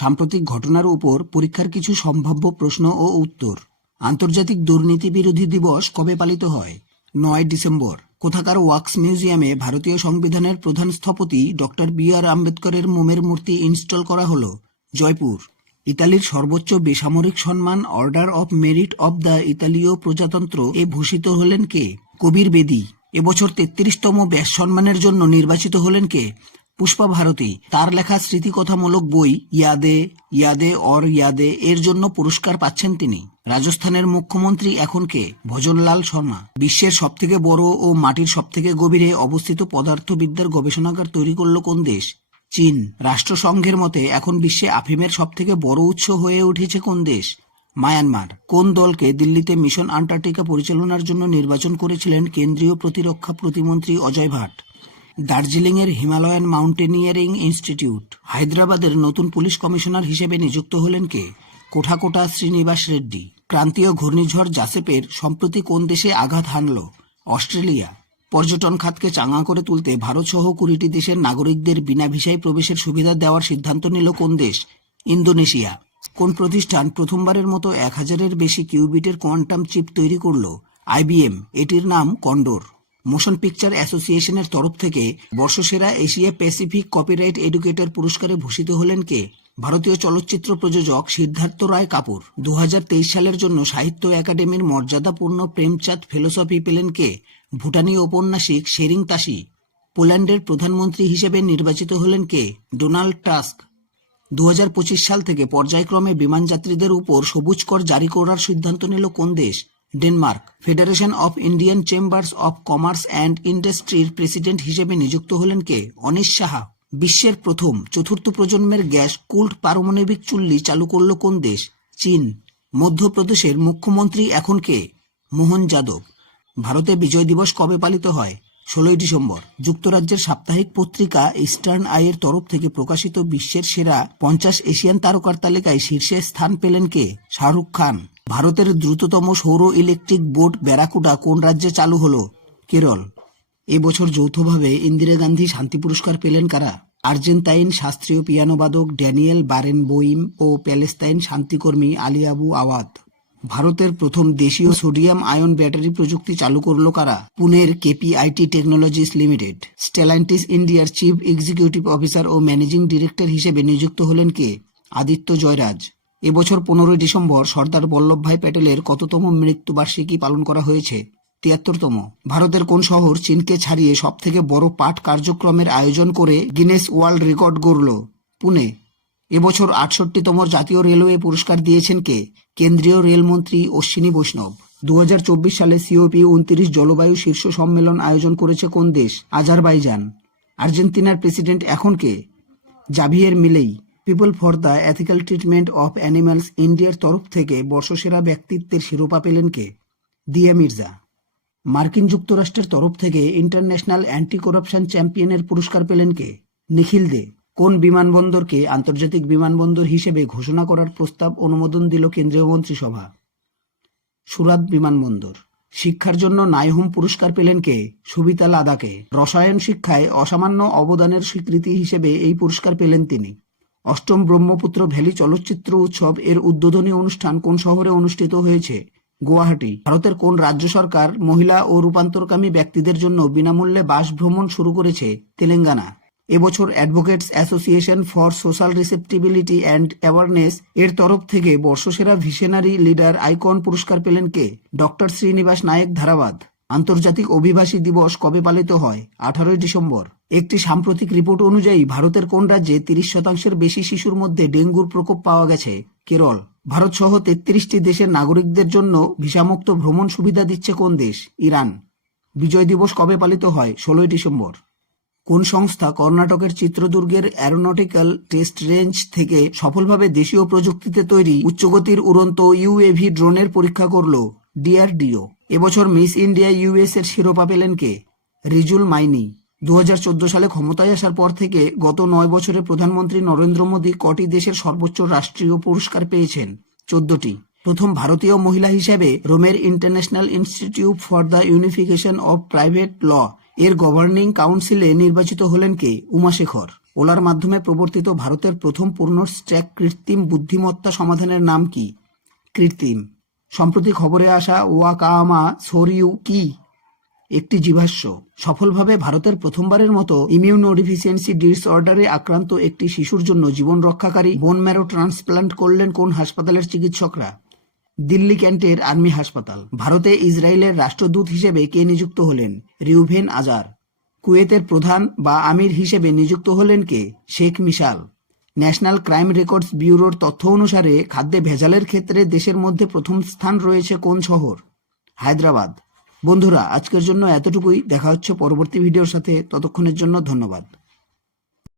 সাম্প্রতিক ঘটনার উপর পরীক্ষার কিছু সম্ভাব্য প্রশ্ন ও উত্তর। আন্তর্জাতিক দুর্নীতি বিরোধী দিবস কবে পালিত হয়? 9 ডিসেম্বর। কোথাকার ওয়াক্স মিউজিয়ামে ভারতীয় সংবিধানের প্রধান স্থপতি ডক্টর বি.আর. আম্বেদকরের মোমের মূর্তি ইনস্টল করা হলো? জয়পুর। ইতালির সর্বোচ্চ বেসামরিক সম্মান order of merit of the ইতালীয় প্রজাতন্ত্র এ ভূষিত হলেন কে? কবির বেদী। এবছর 33তম ব্যাস সম্মানের জন্য নির্বাচিত হলেন কে? পুষ্পা ভারতী। তার লেখা স্মৃতিকথামূলক বই ইয়াদে ইয়াদে অর ইয়াদে এর জন্য পুরস্কার পাচ্ছেন তিনি। রাজস্থানের মুখ্যমন্ত্রী এখন কে? ভজনলাল শর্মা। বিশ্বের সবথেকে বড় ও মাটির সবথেকে গভীরে অবস্থিত পদার্থবিদ্যার গবেষণাগার তৈরি করল কোন দেশ? চীন। রাষ্ট্রসংঘের মতে এখন বিশ্বে আফিমের সবথেকে বড় উৎস হয়ে উঠেছে কোন দেশ? মায়ানমার। কোন দলকে দিল্লিতে মিশন আন্টার্কটিকা পরিচালনার জন্য নির্বাচন করেছিলেন কেন্দ্রীয় প্রতিরক্ষা প্রতিমন্ত্রী অজয় ভাট? দার্জিলিংয়ের হিমালয়ান মাউন্টেনিয়ারিং ইনস্টিটিউট। হায়দ্রাবাদের নতুন পুলিশ কমিশনার হিসেবে নিযুক্ত হলেন কে? কোঠাকোটা শ্রীনিবাস রেড্ডি। ক্রান্তীয় ঘূর্ণিঝড় জাসেপের সম্প্রতি কোন দেশে আঘাত হানল? অস্ট্রেলিয়া। পর্যটন খাতকে চাঙা করে তুলতে ভারতসহ 20টি দেশের নাগরিকদের বিনা ভিসায় প্রবেশের সুবিধা দেওয়ার সিদ্ধান্ত নিল কোন দেশ? ইন্দোনেশিয়া। কোন প্রতিষ্ঠান প্রথমবারের মতো 1000-এর বেশি কিউবিটের কোয়ান্টাম চিপ তৈরি করল? IBM। এটির নাম কন্ডোর। মোশন পিকচার অ্যাসোসিয়েশনের তরফ থেকে বর্ষসেরা এশিয়া প্যাসিফিক কপিরাইট এডুকেটর পুরস্কারে ভূষিত হলেন কে? ভারতীয় চলচ্চিত্র প্রযোজক সিদ্ধার্থ রায় কাপুর। 2023 সালের জন্য সাহিত্য একাডেমির মর্যাদাপূর্ণ প্রেমচাঁদ ফেলোসফি পেলেন কে? ভুটানি ঔপন্যাসিক শেরিং তাসি। পোল্যান্ডের প্রধানমন্ত্রী হিসেবে নির্বাচিত হলেন কে? Donald Tusk. 2025 সাল থেকে পর্যায়ক্রমে বিমানযাত্রীদের উপর সবুজ কর জারি করার সিদ্ধান্ত নিল কোন দেশ? Denmark. Federation of Indian chambers of commerce and ইন্ডাস্ট্রির প্রেসিডেন্ট হিসেবে নিযুক্ত হলেন কে? অনিশ সাহা। বিশ্বের প্রথম চতুর্থ প্রজন্মের গ্যাস কুল্ড পারমাণবিক চুল্লি চালু করল কোন দেশ? চীন। মধ্যপ্রদেশের মুখ্যমন্ত্রী এখন কে? মোহন যাদব। ভারতে বিজয় দিবস কবে পালিত হয়? 16 ডিসেম্বর। যুক্তরাজ্যের সাপ্তাহিক পত্রিকা ইস্টার্ন আইয়ের তরফ থেকে প্রকাশিত বিশ্বের সেরা 50 এশিয়ান তারকার তালিকায় শীর্ষে স্থান পেলেন কে? শাহরুখ খান। ভারতের দ্রুততম সৌর ইলেকট্রিক বোট ব্যারাকুডা কোন রাজ্যে চালু হলো? কেরল। এবছর যৌথভাবে ইন্দিরা গান্ধী শান্তি পুরস্কার পেলেন কারা? আর্জেন্টাইন শাস্ত্রীয় পিয়ানোবাদক ড্যানিয়েল বারেনবোইম ও প্যালেস্তাইন শান্তিকর্মী আলী আবু আওয়াদ। ভারতের প্রথম দেশীয় সোডিয়াম আয়ন ব্যাটারি প্রযুক্তি চালু করল কারা? পুনের KPIT টেকনোলজিস লিমিটেড। স্টেলান্টিস ইন্ডিয়ার চিফ এক্সিকিউটিভ অফিসার ও ম্যানেজিং ডিরেক্টর হিসেবে নিযুক্ত হলেন কে? আদিত্য জয়রাজ। এবছর 15 ডিসেম্বর সর্দার বল্লভভাই প্যাটেলের কততম মৃত্যুবার্ষিকী পালন করা হয়েছে? 73তম। ভারতের কোন শহর চীনকে ছাড়িয়ে সবথেকে বড় পাট কার্যক্রমের আয়োজন করে গিনেস ওয়ার্ল্ড রেকর্ড গড়ল? পুনে। এবছর 68তম জাতীয় রেলওয়ে পুরস্কার দিয়েছেন কে? কেন্দ্রীয় রেলমন্ত্রী অশ্বিনী বৈষ্ণব। 2024 সালে COP29 জলবায়ু শীর্ষ সম্মেলন আয়োজন করেছে কোন দেশ? আজারবাইজান। আর্জেন্টিনার প্রেসিডেন্ট এখন কে? জাভিয়ের মিলেই। People for the ethical treatment of animals ইন্ডিয়ার তরফ থেকে বর্ষসেরা ব্যক্তিত্বের শিরোপা পেলেন কে? দিয়া মির্জা। মার্কিন যুক্তরাষ্ট্রের তরফ থেকে ইন্টারন্যাশনাল অ্যান্টি করাপশন চ্যাম্পিয়নের পুরস্কার পেলেন কে? নিখিল দে। কোন বিমানবন্দরকে আন্তর্জাতিক বিমানবন্দর হিসেবে ঘোষণা করার প্রস্তাব অনুমোদন দিল কেন্দ্রীয় মন্ত্রিসভা? সুরাত বিমানবন্দর। শিক্ষার জন্য নাইহুম পুরস্কার পেলেন কে? সুবিতা লাদাকে। রসায়ন শিক্ষায় অসামান্য অবদানের স্বীকৃতি হিসেবে এই পুরস্কার পেলেন তিনি। 8ম ব্রহ্মপুত্র ভ্যালি চলচ্চিত্র উৎসব এর উদ্বোধনী অনুষ্ঠান কোন শহরে অনুষ্ঠিত হয়েছে? গুয়াহাটি। ভারতের কোন রাজ্য সরকার মহিলা ও রূপান্তরকামী ব্যক্তিদের জন্য বিনামূল্যে বাস ভ্রমণ শুরু করেছে? তেলেঙ্গানা। এবছর advocates association for social receptibility and awareness এর তরফ থেকে বর্ষসেরা ভিশনারি লিডার আইকন পুরস্কার পেলেন কে? ডক্টর শ্রীনিবাস নায়েক ধারাবাদ। আন্তর্জাতিক অভিবাসী দিবস কবে পালিত হয়? 18 ডিসেম্বর। একটি সাম্প্রতিক রিপোর্ট অনুযায়ী ভারতের কোন রাজ্যে 30% বেশি শিশুর মধ্যে ডেঙ্গুর প্রকোপ পাওয়া গেছে? কেরল। ভারত সহ 33টি দেশের নাগরিকদের জন্য ভিসামুক্ত ভ্রমণ সুবিধা দিচ্ছে কোন দেশ? ইরান। বিজয় দিবস কবে পালিত হয়? 16 ডিসেম্বর। কোন সংস্থা কর্ণাটকের চিত্রদুর্গের অ্যারোনটিক্যাল টেস্ট রেঞ্জ থেকে সফলভাবে দেশীয় প্রযুক্তিতে তৈরি উচ্চগতির উড়ন্ত UAV ড্রোনের পরীক্ষা করল? DRDO। এবছর মিস ইন্ডিয়া US এর শিরোপা পেলেন কে? রিজুল মাইনি। 2014 সালে ক্ষমতায় আসার পর থেকে গত 9 বছরে প্রধানমন্ত্রী নরেন্দ্র মোদী কটি দেশের সর্বোচ্চ রাষ্ট্রীয় পুরস্কার পেয়েছেন? 14টি। প্রথম ভারতীয় মহিলা হিসেবে রোমের international institute for the unification of private law এর গভর্নিং কাউন্সিলে নির্বাচিত হলেন কে? উমা শেখর। ওলার মাধ্যমে প্রবর্তিত ভারতের প্রথম পূর্ণ স্ট্যাক কৃত্রিম বুদ্ধিমত্তা সমাধানের নাম কি? কৃত্রিম। সম্প্রতি খবরে আসা ওয়াকামা সোরিউ কি? একটি জীবাশ্ম। সফলভাবে ভারতের প্রথমবারের মতো ইমিউনোডিফিসিয়েন্সি ডিসঅর্ডারে আক্রান্ত একটি শিশুর জন্য জীবন রক্ষাকারী বোন ম্যারো ট্রান্সপ্লান্ট করলেন কোন হাসপাতালের চিকিৎসকরা? দিল্লি ক্যান্টের আর্মি হাসপাতাল। ভারতে ইসরায়েলের রাষ্ট্রদূত হিসেবে কে নিযুক্ত হলেন? রিউভেন আজার। কুয়েতের প্রধান বা আমির হিসেবে নিযুক্ত হলেন কে? শেখ মিশাল। ন্যাশনাল ক্রাইম রেকর্ডস ব্যুরোর তথ্য অনুসারে খাদ্যে ভেজালের ক্ষেত্রে দেশের মধ্যে প্রথম স্থান রয়েছে কোন শহর? হায়দ্রাবাদ। বন্ধুরা, আজকের জন্য এতটুকুই। দেখা হচ্ছে পরবর্তী ভিডিওর সাথে। ততক্ষণের জন্য ধন্যবাদ।